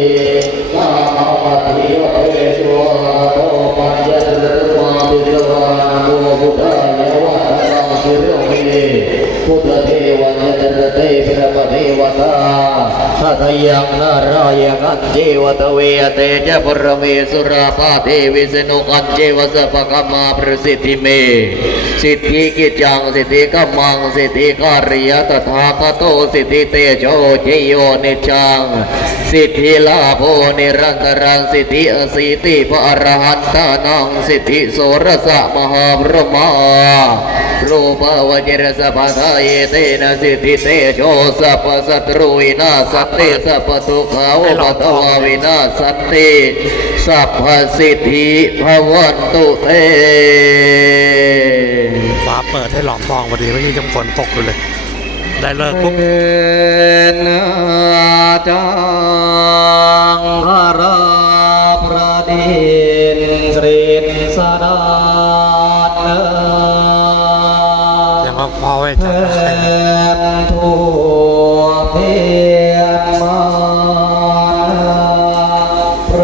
พุทธเทวะเนตรเตประเทวตาพสายังนารายังอันเจวตเวียเตจปรเมสุราพาเทวิสนุกันเจวสปะกมาประสิทธิเม สิทธิกิจังสิทธิกมังสิทธิกาเรียตถาคตโตสิทธิเตโชเจโยนิจัง สิทธิลาโภนิรันตรังสิทธิอสิติพระรหันตานังสิทธิโสรสะมหาพรมารูปวจิรสะปะทายเตนะสิทธิเตโชสัพสัตรุวินาสตติสัพพทุขาวุปตวาวินาสันติ สัพพสิทธิภวันตุเตฟ้าเปิดให้หลอมฟองพอดีเมื่ยิ่งจงฝนตกอยู่เลย ได้เลิกปุ๊บเนจังคาราประดินสรินสดาเนยังพอไว้จัง